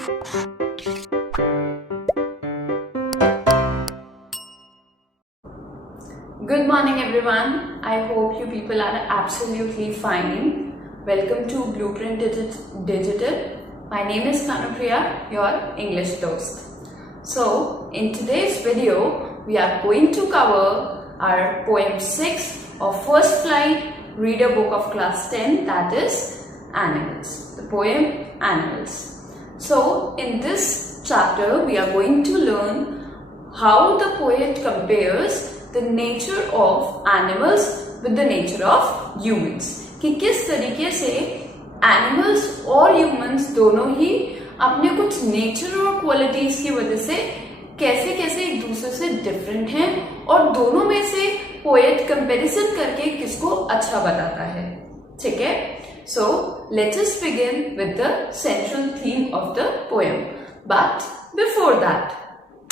Good morning everyone. I hope you people are absolutely fine. Welcome to Blueprint Digital. My name is Kanupriya, your English host. So in today's video, we are going to cover our poem 6 of First Flight Reader Book of Class 10, that is Animals. The poem Animals. So in this chapter, we are going to learn how the poet compares the nature of animals with the nature of humans. कि किस तरीके से animals और humans दोनों ही अपने कुछ nature और qualities की वजह से कैसे कैसे एक दूसरे से different हैं और दोनों में से poet comparison करके किसको अच्छा बताता है. ठीक है? So let us begin with the central theme of the poem. But before that,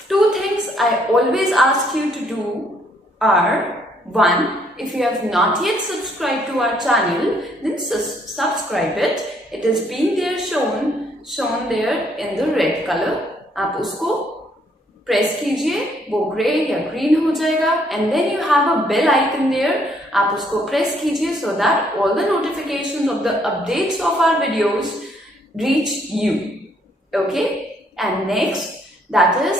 two things I always ask you to do are: 1. If you have not yet subscribed to our channel, then subscribe it. It is being there shown there in the red color. आप उसको press कीजिए, वो grey या green हो जाएगा. And then you have a bell icon there. आप उसको press कीजिए so that all the notifications of the updates of our videos reach you. Okay? And next, that is,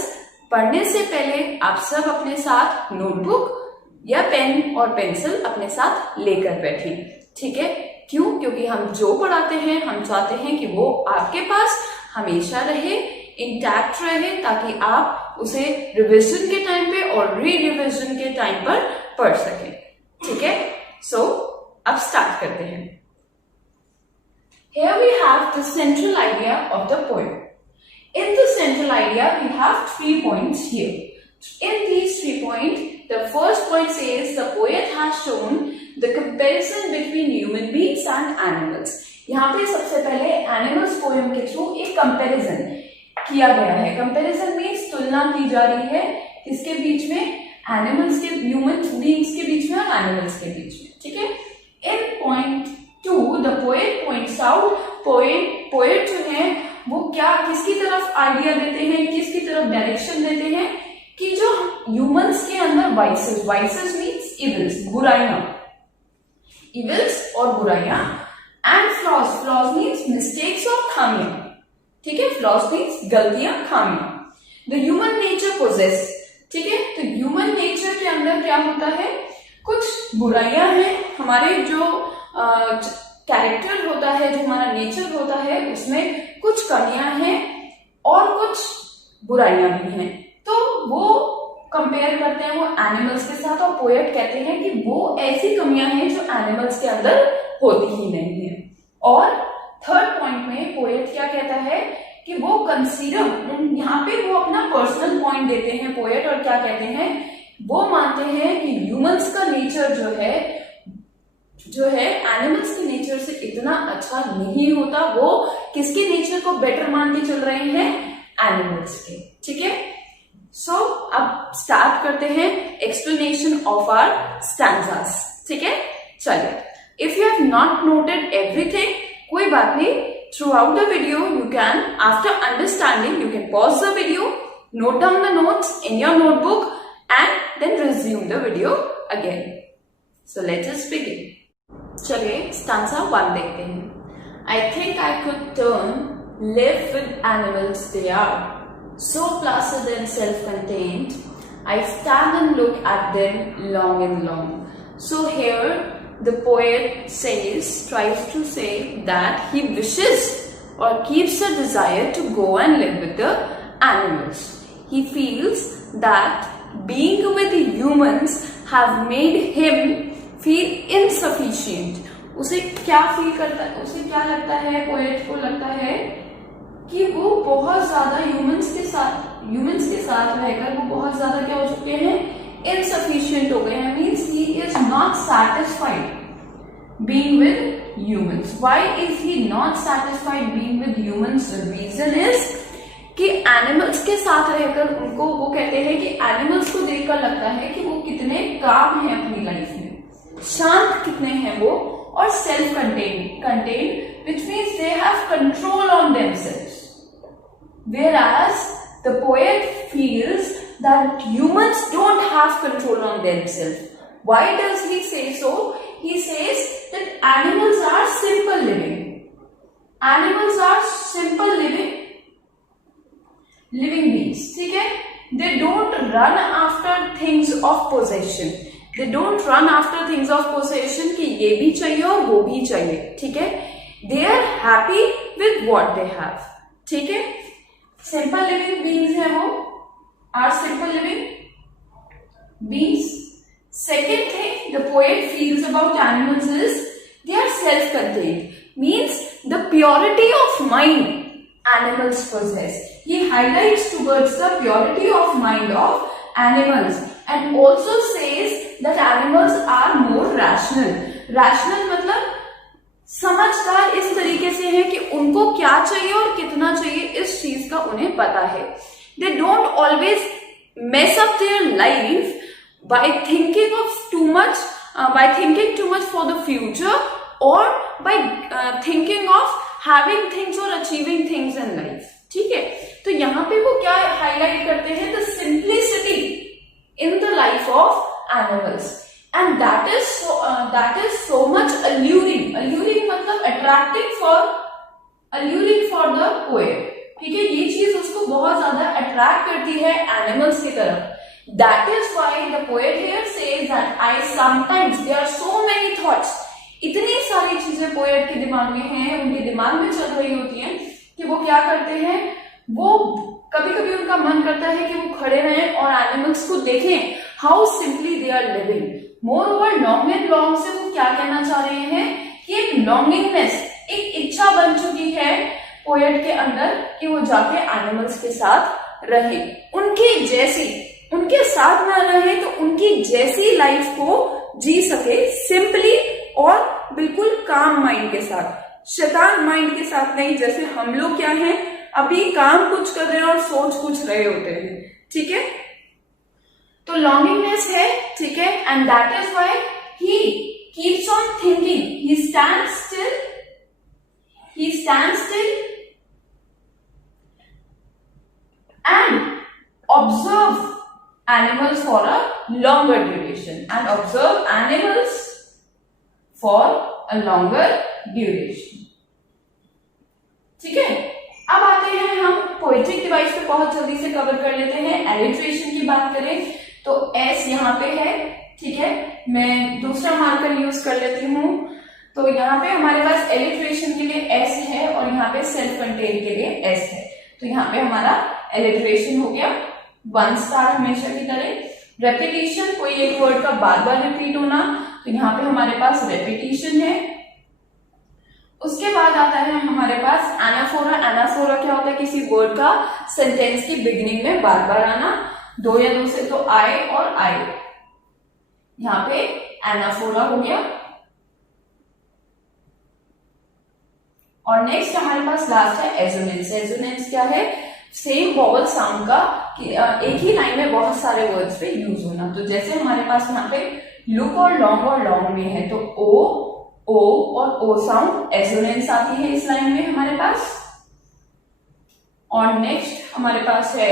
पढ़ने से पहले आप सब अपने साथ नोटबुक या पेन और पेंसिल अपने साथ लेकर बैठें. ठीक है? क्यों? क्योंकि हम जो पढ़ाते हैं हम चाहते हैं कि वो आपके पास हमेशा रहे, इंटैक्ट रहे, ताकि आप उसे रिवीजन के टाइम पे और री रिवीजन के टाइम पर पढ़ सकें. ठीक है? सो अब स्टार्ट करते हैं. Here we have the central idea of the poem. In the central idea, we have 3 points here. In these 3 points, the first point says the poet has shown the comparison between human beings and animals. यहाँ पे सबसे पहले animals poem के through एक comparison किया गया है. Comparison means तुलना की जा रही है किसके बीच में? Animals के, human beings के बीच में और animals के बीच में. ठीक है? In point 2, the poet points out, poet जो है वो क्या किसकी तरफ आइडिया देते हैं, किसकी तरफ डायरेक्शन देते हैं कि जो ह्यूमंस के अंदर वाइसेस मीन्स इविल्स, बुराइयां, इविल्स और बुराइयां, एंड फ्लॉज मीन्स मिस्टेक्स और खामियां. ठीक है? फ्लॉज मीन्स गलतियां, खामियां. The human nature poses. ठीक है? तो ह्यूमन नेचर के अंदर क्या होता है? कुछ बुराइयां हैं, हमारे जो कैरेक्टर होता है, जो हमारा नेचर होता है, उसमें कुछ कमियां हैं और कुछ बुराइयां भी हैं. तो वो कंपेयर करते हैं वो एनिमल्स के साथ और पोएट कहते हैं कि वो ऐसी कमियां हैं जो एनिमल्स के अंदर होती ही नहीं है. और थर्ड पॉइंट में पोएट क्या कहता है कि वो कंसीडर, यहाँ पे वो अपना पर्सनल पॉइंट देते हैं पोएट, और क्या कहते हैं, वो मानते हैं कि ह्यूमंस का नेचर जो है एनिमल्स के नेचर से इतना अच्छा नहीं होता. वो किसके नेचर को बेटर मान के चल रहे हैं? एनिमल्स के. ठीक है? सो अब स्टार्ट करते हैं एक्सप्लेनेशन ऑफ आवर स्टैंजास. ठीक है? चलिए. If you have not noted everything, कोई बात नहीं, throughout the video you can, after understanding you can pause the video, note down the notes in your notebook and then resume the video again. So let us begin. चलिए stanza 1 देखते हैं. I think I could turn, live with animals they are, so placid and self-contained. I stand and look at them long and long. So here the poet tries to say that he wishes or keeps a desire to go and live with the animals. He feels that being with the humans have made him feel insufficient. उसे क्या feel करता है, उसे क्या लगता है, poet को लगता है कि वो बहुत ज्यादा ह्यूमंस के साथ रहकर वो बहुत ज्यादा क्या हो चुके हैं, इनसफिशियंट हो गए हैं. Means he is not satisfied being with humans. Why is he not satisfied being with humans? The reason is कि एनिमल्स के साथ रहकर उनको, वो कहते हैं कि एनिमल्स को देखकर लगता है कि वो कितने काम हैं अपनी लाइफ में, शांत कितने हैं वो, और self contained, which means they have control on themselves. whereas the poet feels that humans don't have control on themselves. Why does he say so? He says that animals are simple living. Animals are simple living beings. ठीक है? They don't run after things of possession. They don't run after things of possession कि ये भी चाहिए और वो भी चाहिए. ठीक है? They are happy with what they have. ठीक है? Simple living beings है वो. Are simple living beings. Second thing the poet feels about animals is they are self-contained. Means the purity of mind animals possess. He highlights towards the purity of mind of animals and also says that animals are more rational. Rational मतलब समझदार इस तरीके से है कि उनको क्या चाहिए और कितना चाहिए इस चीज का उन्हें पता है. They don't always mess up their life by thinking too much for the future or by thinking of having things or achieving things in life. ठीक है? तो यहाँ पे वो क्या हाईलाइट करते हैं? The simplicity in the life of animals. And that is so much alluring. Alluring मतलब attractive for the poet. ठीक है? ये चीज उसको बहुत ज्यादा अट्रैक्ट करती है एनिमल्स की तरफ. That is why the poet here says that I sometimes there are so many thoughts. इतनी सारी चीजें पोएट के दिमाग में हैं, उनके दिमाग में चल रही होती हैं कि वो क्या करते हैं, वो कभी कभी उनका मन करता है कि वो खड़े रहें और एनिमल्स को देखें how simply they are living. Moreover long and long से वो क्या कहना चाह रहे हैं कि एक लॉन्गिंगनेस, एक इच्छा बन चुकी है पोएट के अंदर कि वो जाके एनिमल्स के साथ रहे, उनकी जैसी, उनके साथ ना रहे तो उनकी जैसी लाइफ को जी सके, सिंपली और बिल्कुल काम माइंड के साथ, शैतान माइंड के साथ नहीं. जैसे हम लोग क्या हैं, अभी काम कुछ कर रहे हैं और सोच कुछ रहे होते हैं. ठीक है? तो लॉन्गिंगनेस है. ठीक है? And that is why he keeps on thinking. He stands still and observe animals for a longer duration and observe animals for a longer duration. ठीक है? अब आते हैं हम पोएट्रिक डिवाइस पे बहुत जल्दी से कवर कर लेते हैं. एलिट्रेशन की बात करें तो एस यहाँ पे है. ठीक है? मैं दूसरा मार्कर यूज कर लेती हूँ. तो यहाँ पे हमारे पास एलिट्रेशन के लिए एस है और यहाँ पे सेल्फ कंटेन के लिए एस है. तो यहाँ पे हमारा एलिट्रेशन हो गया 1 स्टार हमेशा की तरह. रेपिटेशन, कोई एक वर्ड का बार बार रिपीट होना, तो यहाँ पे हमारे पास रेपिटेशन है. उसके बाद आता है हमारे पास एनाफोरा. एनाफोरा क्या होता है? किसी वर्ड का सेंटेंस की बिगिनिंग में बार बार आना. 2 या 2 से तो आई और आई, यहाँ पे एनाफोरा हो गया. और नेक्स्ट हमारे पास लास्ट है एजोनेंस. एजोनेंस क्या है? सेम वॉवल साउंड का एक ही लाइन में बहुत सारे वर्ड्स पे यूज होना. तो जैसे हमारे पास यहाँ पे लुक और लॉन्ग में है तो ओ और ओ साउंड एजोनेंस आती है इस लाइन में हमारे पास. और नेक्स्ट हमारे पास है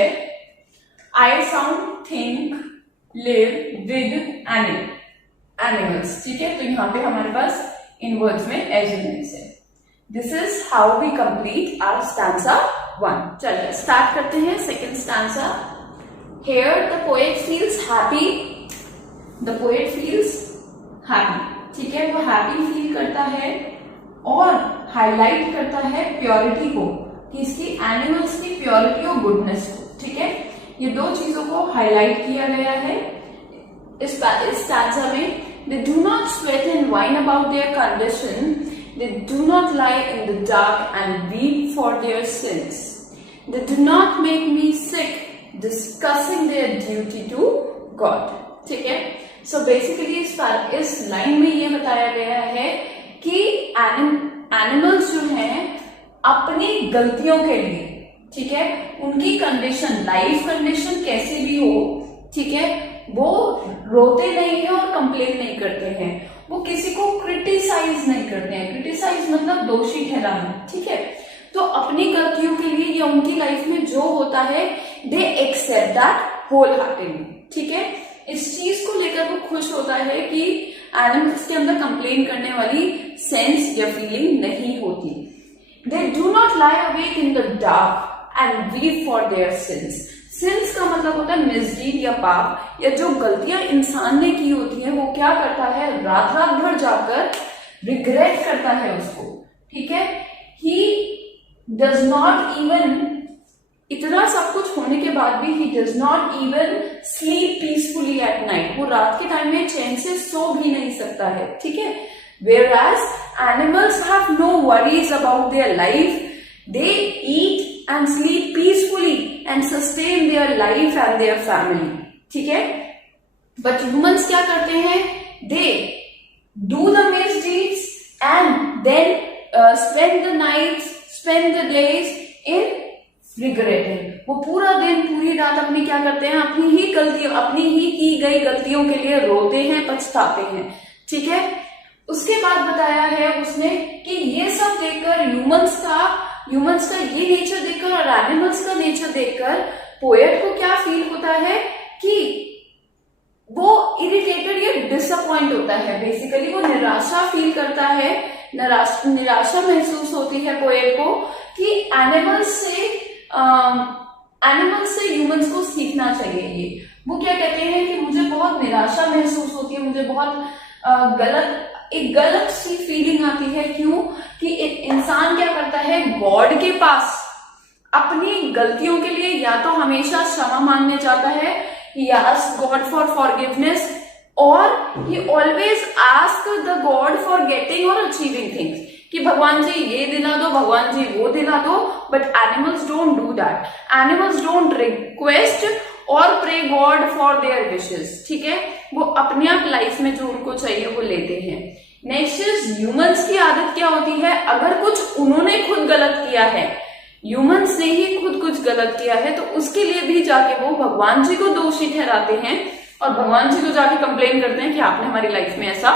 I sound think live with animals. ठीक है? तो यहाँ पे हमारे पास इन वर्ड्स में एजोनेंस है. This is how we complete our stanza 1. चलिए स्टार्ट करते हैं second stanza. Here the poet feels happy. The poet feels happy. ठीक है? वो हैप्पी फील करता है और हाईलाइट करता है प्योरिटी को, किसकी? एनिमल्स की प्योरिटी और गुडनेस को. ठीक है? ये 2 चीजों को हाईलाइट किया गया है इस स्टैंजा में. They do not sweat and wine about their condition. They do not lie in the dark and weep for their sins. They do not make me sick discussing their duty to God. ठीक है? So basically इस line में ये बताया गया है कि animals जो हैं अपनी गलतियों के लिए, ठीक है, उनकी कंडीशन, लाइफ कंडीशन कैसे भी हो, ठीक है, वो रोते नहीं है और कंप्लेन नहीं करते हैं. वो किसी को क्रिटिसाइज नहीं करते हैं. क्रिटिसाइज मतलब दोषी ठहराना. ठीक है? तो अपनी गलतियों के लिए ये या उनकी लाइफ में जो होता है they accept that wholeheartedly, ठीक है। इस चीज को लेकर वो खुश होता है कि एनिमल्स के अंदर कंप्लेन करने वाली सेंस या फीलिंग नहीं होती। They do not lie awake in the dark and weep for their since. Since का मतलब होता है मिसडीड या पाप, या जो गलतियां इंसान ने की होती है वो क्या करता है, रात रात भर जाकर रिग्रेट करता है उसको, ठीक है। ही डज नॉट इवन, इतना सब कुछ होने के बाद भी he does not even sleep peacefully at night. वो रात के टाइम में चैन से सो भी नहीं सकता है, ठीक है। Whereas animals have no worries about their life, they eat and sleep peacefully and sustain their life and their family, ठीक है। But humans क्या करते हैं, they do the misdeeds and then spend the nights, spend the days in regretting। वो पूरा दिन पूरी रात अपनी क्या करते हैं, अपनी ही गलतियों, अपनी ही की गई गलतियों के लिए रोते हैं, पछताते हैं, ठीक है। उसके बाद बताया है उसने कि ये सब देखकर ह्यूमंस का ये नेचर देखकर और एनिमल्स का नेचर देखकर पोएट को क्या फील होता है कि वो इरिटेटेड या डिसअपॉइंट होता है। बेसिकली वो निराशा फील करता है, निराशा महसूस होती है पोएट को कि एनिमल्स से ह्यूमंस को सीखना चाहिए। ये वो क्या कहते हैं कि मुझे बहुत निराशा महसूस होती है, मुझे बहुत एक गलत सी फीलिंग आती है। क्यों कि एक इंसान क्या करता है, गॉड के पास अपनी गलतियों के लिए या तो हमेशा क्षमा मांगने जाता है, he asks God for forgiveness, or he always asks the God for getting or achieving things, कि भगवान जी ये दिला दो, भगवान जी वो दिला दो। But animals don't do that, animals don't request और pray God for their wishes, ठीक है। वो अपने आप लाइफ में जो उनको चाहिए वो लेते हैं। नेक्स्ट इज ह्यूमंस की आदत क्या होती है, अगर कुछ उन्होंने खुद गलत किया है, ह्यूमंस ने ही खुद कुछ गलत किया है, तो उसके लिए भी जाके वो भगवान जी को दोषी ठहराते हैं और भगवान जी को जाके कंप्लेन करते हैं कि आपने हमारी लाइफ में ऐसा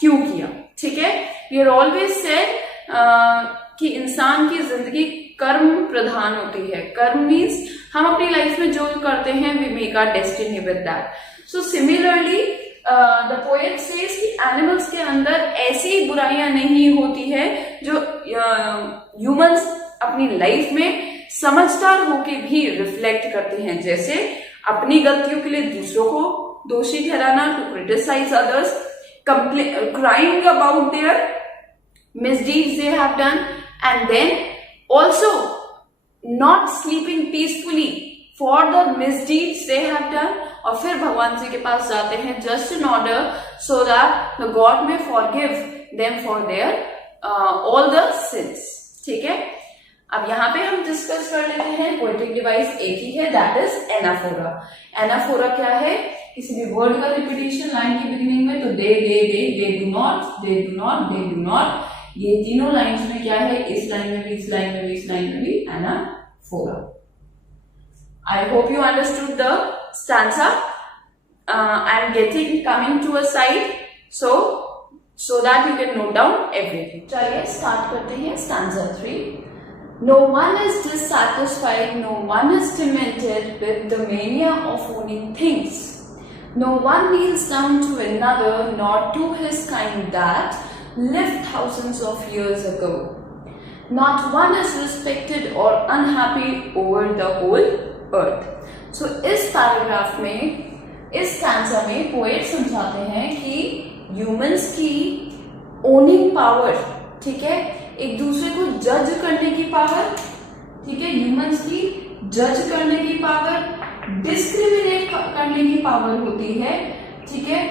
क्यों किया, ठीक है। वी आर ऑलवेज सेड कि इंसान की जिंदगी कर्म प्रधान होती है। कर्म मीन्स हम अपनी लाइफ में जो करते हैं we make our destiny with that. So similarly the poet says कि एनिमल्स के अंदर ऐसी बुराइयां नहीं होती है जो ह्यूमंस अपनी लाइफ में समझदार होके भी रिफ्लेक्ट करते हैं, जैसे अपनी गलतियों के लिए दूसरों को दोषी ठहराना, to criticise others, crying about their misdeeds they have done, and then also not sleeping peacefully for the misdeeds they have done, और फिर भगवान जी के पास जाते हैं just in order so that the God may forgive them for their all the sins, ठीक है। अब यहाँ पे हम डिस्कस कर लेते हैं पोएटिक डिवाइस एक ही है, दैट इज एनाफोरा। एनाफोरा क्या है, किसी भी वर्ड का रिपीटेशन लाइन की बिगिनिंग में, तो they do not, they do not, they do not, ये तीनों लाइंस में क्या है, इस लाइन में भी, इस लाइन में भी, इस लाइन में भी anaphora. I hope you understood the stanza. I am getting coming to a side so that you can note down everything. चलिए स्टार्ट करते हैं stanza 3। No one is dissatisfied, no one is demented with the mania of owning things. No one kneels down to another, nor to his kind that lived thousands of years ago. Not one is respected or unhappy over the whole earth. So इस paragraph में, इस stanza में poet समझाते हैं कि humans की owning power, ठीक है, एक दूसरे को जज करने की पावर, ठीक है, ह्यूमंस की जज करने की पावर, डिस्क्रिमिनेट करने की पावर होती है, ठीक है।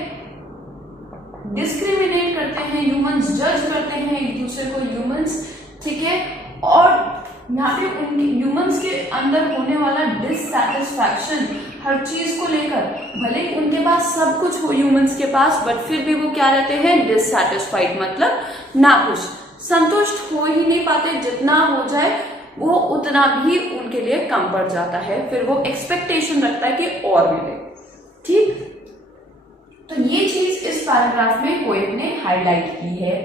डिस्क्रिमिनेट करते हैं ह्यूमंस, जज करते हैं एक दूसरे को ह्यूमंस, ठीक है। और यहाँ पे उनके ह्यूमंस के अंदर होने वाला डिससैटिस्फैक्शन हर चीज को लेकर, भले ही उनके पास सब कुछ हो ह्यूमंस के पास, बट फिर भी वो क्या रहते हैं, डिससैटिस्फाइड, मतलब नाखुश, संतुष्ट हो ही नहीं पाते। जितना हो जाए वो उतना भी उनके लिए कम पड़ जाता है, फिर वो एक्सपेक्टेशन रखता है कि और मिले, ठीक। तो ये चीज इस पैराग्राफ में पोएट ने हाईलाइट की है।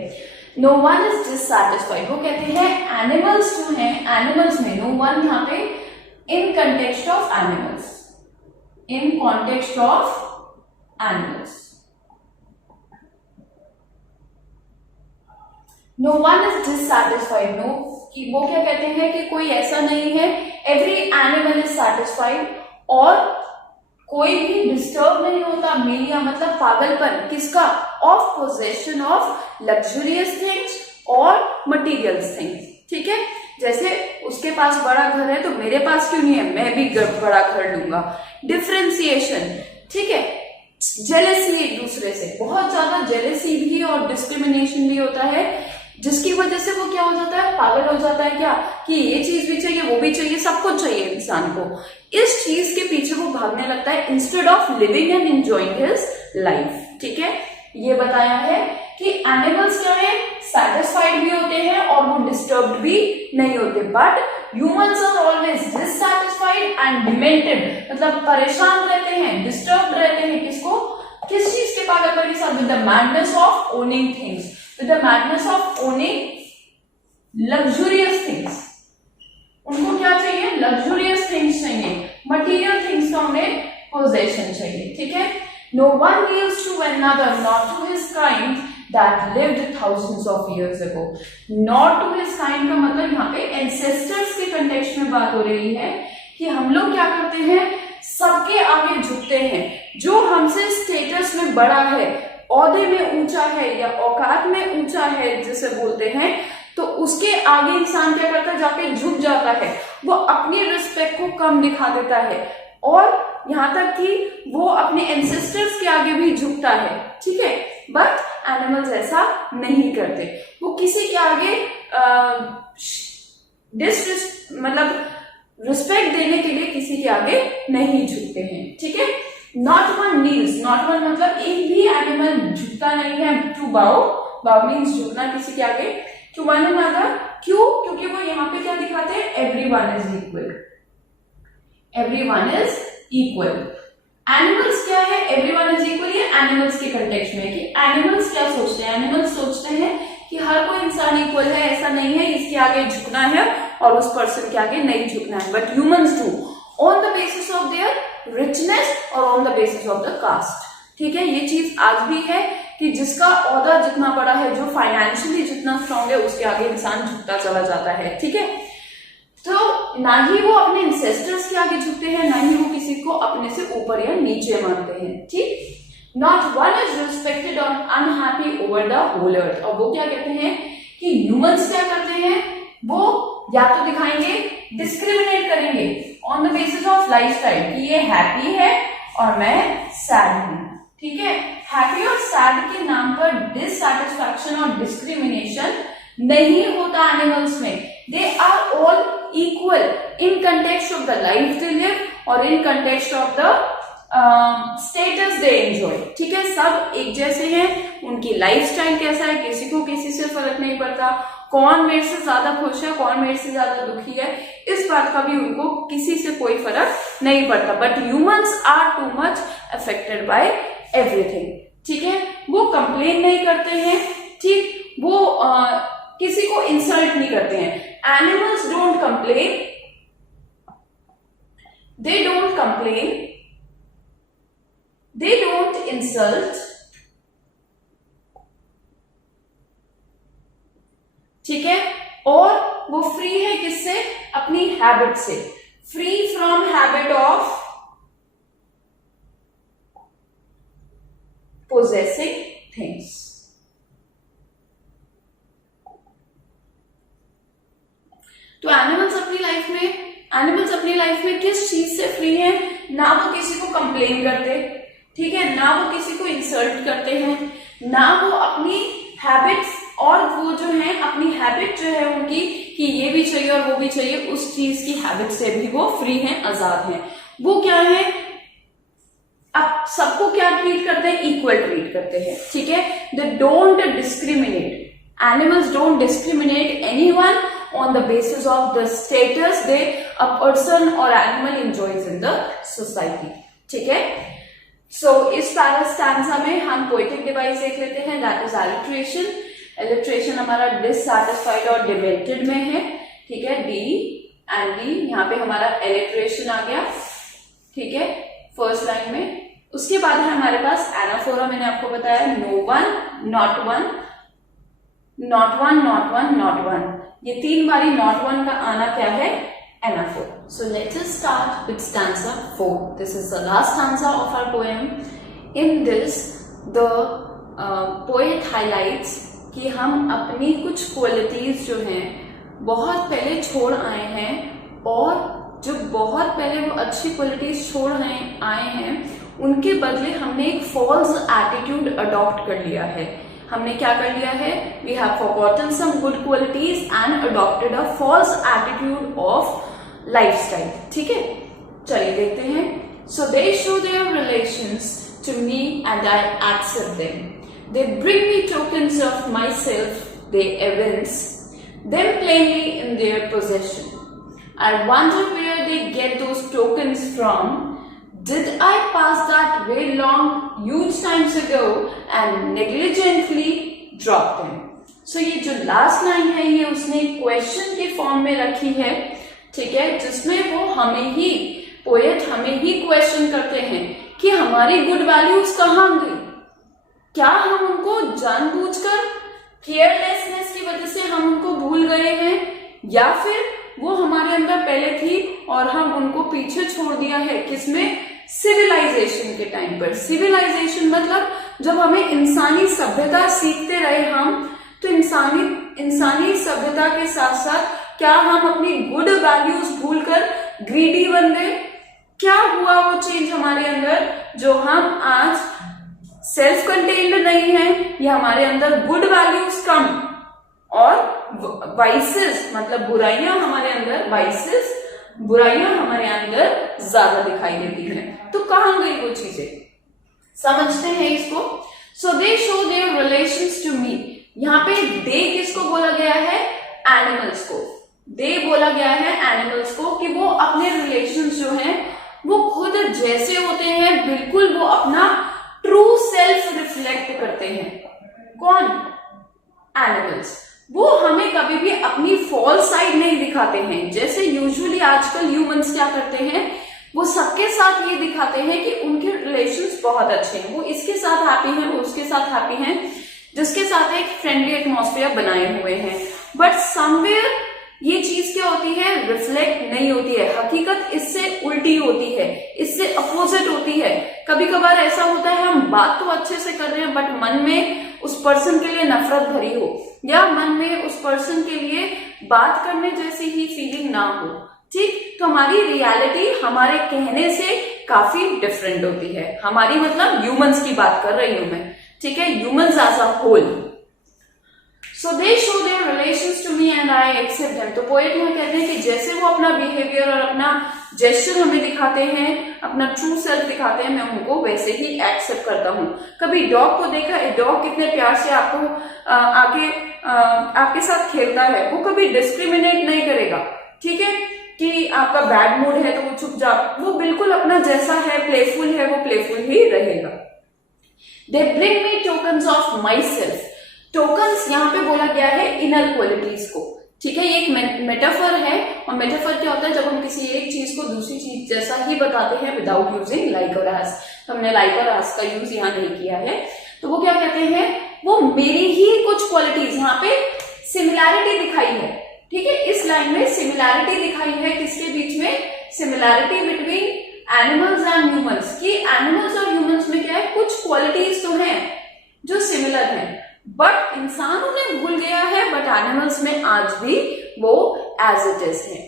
नो वन इज डिससैटिस्फाइड, वो कहते हैं एनिमल्स जो हैं, एनिमल्स में नो वन यहाँ पे in context of animals, in context of animals, no one is dissatisfied, no कि वो क्या कहते हैं कि कोई ऐसा नहीं है, एवरी एनिमल इज सैटिस्फाइड, और कोई भी डिस्टर्ब नहीं होता, मेलिया मतलब पागलपन किसका, of possession of luxurious things और मटीरियल्स थिंग्स, ठीक है। जैसे उसके पास बड़ा घर है तो मेरे पास क्यों नहीं है, मैं भी बड़ा घर लूंगा। डिफरेंशिएशन, ठीक है, जेलेसी एक दूसरे से, बहुत ज्यादा जेलेसी भी और डिस्क्रिमिनेशन भी होता है, जिसकी वजह से वो क्या हो जाता है, पागल हो जाता है क्या, कि ये चीज भी चाहिए, वो भी चाहिए, सब कुछ चाहिए इंसान को। इस चीज के पीछे वो भागने लगता है instead of living and enjoying his life, ठीक है। ये बताया है कि एनिमल्स क्या है, सैटिस्फाइड भी होते हैं और वो डिस्टर्ब्ड भी नहीं होते, but humans are always dissatisfied and demented, मतलब परेशान रहते हैं, डिस्टर्ब रहते हैं, किसको, किस चीज के पागलपन के साथ, with the madness of owning things, with the madness of owning luxurious things. उनको क्या चाहिए, लग्जूरियस थिंग्स चाहिए, मटीरियल थिंग्स का उन्हें पोजेशन चाहिए, ठीक है। No one lives to another, not to his kind that lived thousands of years ago. Not to his kind का मतलब यहाँ पे ancestors के कंटेक्स्ट में बात हो रही है कि हम लोग क्या करते हैं, सबके आगे झुकते हैं, जो हमसे स्टेटस में बड़ा है, औहदे में ऊंचा है या औकात में ऊंचा है जिसे बोलते हैं, तो उसके आगे इंसान क्या करता है, जाके झुक जाता है, वो अपनी रिस्पेक्ट को कम दिखा देता है, और यहां तक कि वो अपने एंसेस्टर्स के आगे भी झुकता है, ठीक है। बट एनिमल्स ऐसा नहीं करते, वो किसी के आगे मतलब रिस्पेक्ट देने के लिए किसी के आगे नहीं झुकते हैं, ठीक है। Not one Niels, not one मतलब एक भी एनिमल झुकता नहीं है, टू बाउ, बाउ मीन्स झुकना किसी के आगे, टू वन अनदर, क्यों, क्योंकि वो यहाँ पे क्या दिखाते हैं, everyone is equal, everyone is equal. Animals क्या है, एवरीवन इज इक्वल, ये एनिमल्स के कंटेक्स्ट में, कि एनिमल्स क्या सोचते हैं, एनिमल्स सोचते हैं कि हर कोई इंसान इक्वल है, ऐसा नहीं है इसके आगे झुकना है और उस पर्सन के आगे नहीं झुकना है, but humans do on the basis of their richness और on the basis of the caste, ठीक है। ये चीज आज भी है कि जिसका ओहदा जितना बड़ा है, जो फाइनेंशियली जितना स्ट्रांग है, उसके आगे इंसान झुकता चला जाता है, ठीक है। तो ना ही वो अपने इंसेस्टर्स के आगे झुकते हैं, ना ही वो किसी को अपने से ऊपर या नीचे मानते हैं, ठीक। नॉट वन इज रिस्पेक्टेड और unhappy over the whole earth, और वो क्या कहते हैं कि ह्यूमंस क्या करते हैं, वो या तो दिखाएंगे, डिस्क्रिमिनेट करेंगे on the basis of lifestyle, कि ये हैप्पी है और मैं सैड हूं, ठीक है। हैप्पी और सैड के नाम पर डिससैटिस्फैक्शन और डिस्क्रिमिनेशन नहीं होता एनिमल्स में, they are all equal in context of the life they live और in context of the status they enjoy, ठीक है। सब एक जैसे हैं, उनकी लाइफस्टाइल कैसा है, किसी को किसी से फर्क नहीं पड़ता, कौन मेरे से ज्यादा खुश है, कौन मेरे से ज्यादा दुखी है, इस बात का भी उनको किसी से कोई फर्क नहीं पड़ता, but humans are too much affected by everything, ठीक है। वो कंप्लेन नहीं करते हैं, ठीक, वो किसी को इंसल्ट नहीं करते हैं। Animals don't complain, they don't complain, they don't insult, ठीक है, और वो फ्री है किससे, अपनी हैबिट से, free from habit of possessing things. तो एनिमल्स अपनी लाइफ में किस चीज से फ्री है, ना वो किसी को कंप्लेन करते, ठीक है, ना वो किसी को इंसल्ट करते हैं, ना वो अपनी हैबिट्स, और वो जो है अपनी हैबिट जो है उनकी कि ये भी चाहिए और वो भी चाहिए, उस चीज की हैबिट से भी वो फ्री हैं, आजाद हैं। वो क्या है, अब सबको क्या ट्रीट करते हैं, इक्वल ट्रीट करते हैं, ठीक है। They don't discriminate, animals don't discriminate anyone on the basis of the status they a person or animal enjoys in the society, ठीक है। So इस पैरा स्टैंजा में हम पोएटिक डिवाइस देख लेते हैं, that is alliteration। इलिट्रेशन हमारा डिससैटिस्फाइड और डिमेंटेड में है, ठीक है, डी एंड डी। यहाँ पे हमारा इलिट्रेशन आ गया, ठीक है, फर्स्ट लाइन में। उसके बाद है हमारे पास एनाफोरा, मैंने आपको बताया no one, not one, not one, not one, not one, ये 3 बारी नॉट वन का आना क्या है, anaphora. So let's start with stanza 4. This is the last stanza of our poem. In this the poet highlights कि हम अपनी कुछ क्वालिटीज जो हैं बहुत पहले छोड़ आए हैं, और जो बहुत पहले वो अच्छी क्वालिटीज छोड़ आए हैं उनके बदले हमने एक फॉल्स एटीट्यूड अडॉप्ट कर लिया है. हमने क्या कर लिया है, we have forgotten some good qualities and adopted a false attitude of lifestyle. ठीक है, चलिए देखते हैं. So they show their relations to me and I accept them. They bring me tokens of myself, they evince them plainly in their possession. I wonder where they get those tokens from. Did I pass that way long, huge times ago and negligently drop them? So ये जो last line है ये उसने question के form में रखी है, ठीक है, जिसमें वो हमें ही, पोएट हमें ही क्वेश्चन करते हैं कि हमारी गुड वैल्यूज कहाँ गई. क्या हम उनको जानबूझकर केयरलेसनेस की वजह से हम उनको भूल गए हैं, या फिर वो हमारे अंदर पहले थी और हम उनको पीछे छोड़ दिया है. किसमें, सिविलाइजेशन के टाइम पर. सिविलाइजेशन मतलब जब हमें इंसानी सभ्यता सीखते रहे हम, तो इंसानी सभ्यता के साथ साथ क्या हम अपनी गुड वैल्यूज भूलकर ग्रीडी बन गए. क्या हुआ वो चेंज हमारे अंदर, जो हम आज सेल्फ कंटेन्ड नहीं है, या हमारे अंदर गुड वैल्यूज कम और वाइसेस मतलब बुराइयां हमारे अंदर, वाइसेस बुराइयां हमारे अंदर ज्यादा दिखाई देती हैं. तो कहां गई वो चीजें, समझते हैं इसको. So they show their relations to me. यहाँ पे दे किसको बोला गया है, एनिमल्स को. दे बोला गया है एनिमल्स को कि वो अपने रिलेशंस जो हैं वो खुद जैसे होते हैं बिल्कुल वो अपना ट्रू सेल्फ रिफ्लेक्ट करते हैं. कौन, एनिमल्स. वो हमें कभी भी अपनी फॉल्स साइड नहीं दिखाते हैं. जैसे यूजुअली आजकल ह्यूमंस क्या करते हैं, वो सबके साथ ये दिखाते हैं कि उनके रिलेशंस बहुत अच्छे हैं, वो इसके साथ हैप्पी हैं, वो उसके साथ हैप्पी हैं, जिसके साथ एक फ्रेंडली एटमॉस्फेयर बनाए हुए हैं. बट समवेयर ये चीज क्या होती है, रिफ्लेक्ट नहीं होती है. हकीकत इससे उल्टी होती है, इससे अपोजिट होती है. कभी कभार ऐसा होता है हम बात तो अच्छे से कर रहे हैं बट मन में उस पर्सन के लिए नफरत भरी हो, या मन में उस पर्सन के लिए बात करने जैसी ही फीलिंग ना हो. ठीक, तो हमारी रियलिटी हमारे कहने से काफी डिफरेंट होती है. हमारी मतलब ह्यूमंस की बात कर रही हूं मैं, ठीक है, humans as a whole. So they show their relations to me and I accept them. तो पोएट यहाँ कहते हैं कि जैसे वो अपना बिहेवियर और अपना जेस्चर हमें दिखाते हैं, अपना ट्रू सेल्फ दिखाते हैं, मैं उनको वैसे ही एक्सेप्ट करता हूँ. कभी डॉग को देखा, डॉग कितने प्यार से आपको आके आपके साथ खेलता है, वो कभी डिस्क्रिमिनेट नहीं करेगा. ठीक है, कि आपका बैड मूड है तो वो चुप जा, वो बिल्कुल अपना जैसा है प्लेफुल है वो प्लेफुल ही रहेगा. They bring me tokens of myself. Tokens यहाँ पे बोला गया है इनर क्वालिटीज को. ठीक है, ये एक मेटाफर है, और मेटाफर क्या होता है, जब हम किसी एक चीज को दूसरी चीज जैसा ही बताते हैं विदाउट यूजिंग लाइक और एज. तो हमने लाइक और एज का यूज यहाँ नहीं किया है. तो वो क्या कहते हैं, वो मेरी ही कुछ क्वालिटीज, यहाँ पे सिमिलैरिटी दिखाई है. ठीक है, इस लाइन में सिमिलैरिटी दिखाई है किसके बीच में, similarity between animals and humans. कि एनिमल्स और ह्यूमंस में क्या है, कुछ क्वालिटीज तो हैं जो सिमिलर हैं, बट इंसान उन्हें भूल गया है, बट एनिमल्स में आज भी वो एज इट इज है.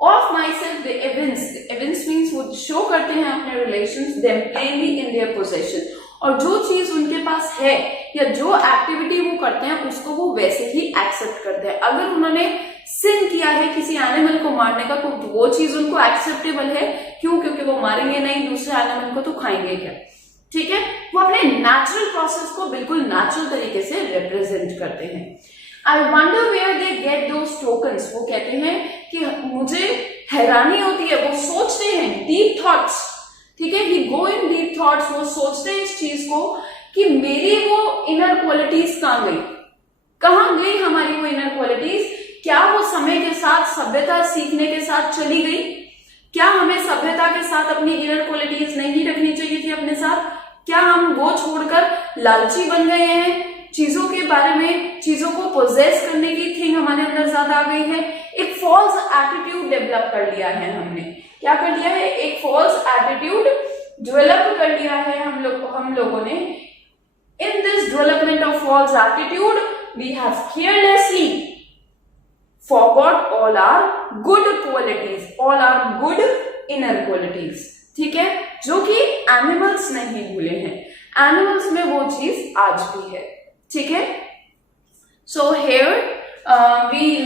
Of my self evince means वो शो करते हैं अपने relations them plainly in their possession. और जो चीज उनके पास है या जो एक्टिविटी वो करते हैं उसको वो वैसे ही एक्सेप्ट करते हैं. अगर उन्होंने सिन किया है किसी एनिमल को मारने का तो वो चीज उनको एक्सेप्टेबल है. क्यों, क्योंकि वो मारेंगे नहीं दूसरे एनिमल को, तो खाएंगे क्या. ठीक है, वो अपने नेचुरल प्रोसेस को बिल्कुल नेचुरल तरीके से रिप्रेजेंट करते हैं. I wonder where they get those tokens. वो कहते हैं कि मुझे हैरानी होती है, वो सोचते हैं डीप थॉट्स. ठीक है, ही गो इन डीप थॉट्स. वो सोचते हैं इस चीज को कि मेरी वो इनर क्वालिटीज कहां गई. कहाँ गई हमारी वो इनर क्वालिटीज? क्या वो समय के साथ, सभ्यता सीखने के साथ चली गई? क्या हमें सभ्यता के साथ अपनी इनर क्वालिटीज नहीं रखनी चाहिए थी अपने साथ? क्या हम वो छोड़कर लालची बन गए हैं? चीजों के बारे में, चीजों को पोजेस करने की थिंग हमारे अंदर ज्यादा आ गई है। एक फॉल्स एटीट्यूड डेवलप कर लिया है हमने। क्या कर लिया है? एक फॉल्स एटीट्यूड डेवलप कर लिया है हम लोगों ने। In this development of false attitude we have carelessly forgot all our good qualities, all our good inner qualities, ठीक है, जो कि एनिमल्स नहीं भूले हैं। एनिमल्स में वो चीज आज भी है, ठीक है। So here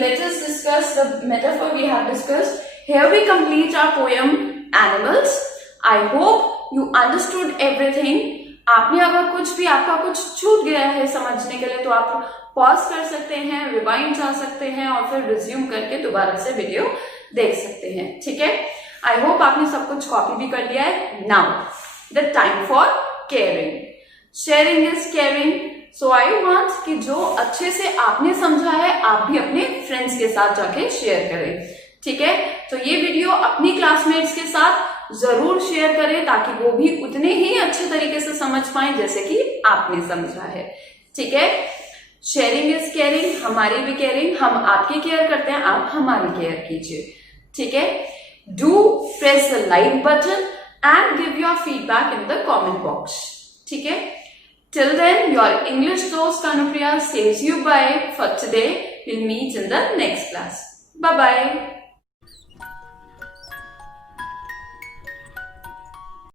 let us discuss the metaphor we have discussed. Here we complete our poem Animals. I hope you understood everything. आपने अगर आपका कुछ छूट गया है समझने के लिए तो आप पॉज कर सकते हैं, रिवाइंड जा सकते हैं और फिर रिज्यूम करके दोबारा से वीडियो देख सकते हैं, ठीक है। आई होप आपने सब कुछ कॉपी भी कर लिया है। Now the time for caring. Sharing is caring. So I want कि जो अच्छे से आपने समझा है आप भी अपने फ्रेंड्स के साथ जाके शेयर करें, ठीक है। तो ये वीडियो अपनी क्लासमेट्स के साथ जरूर शेयर करें ताकि वो भी उतने ही अच्छे तरीके से समझ पाए जैसे कि आपने समझा है, ठीक है। शेयरिंग इज केयरिंग, हमारी भी केयरिंग, हम आपकी केयर करते हैं, आप हमारी केयर कीजिए, ठीक है। Do press the like button and give your feedback in the comment box, ठीक है। टिल देन योर इंग्लिश दोस्त Kanupriya says you bye for today. We'll meet in the next class. Bye bye.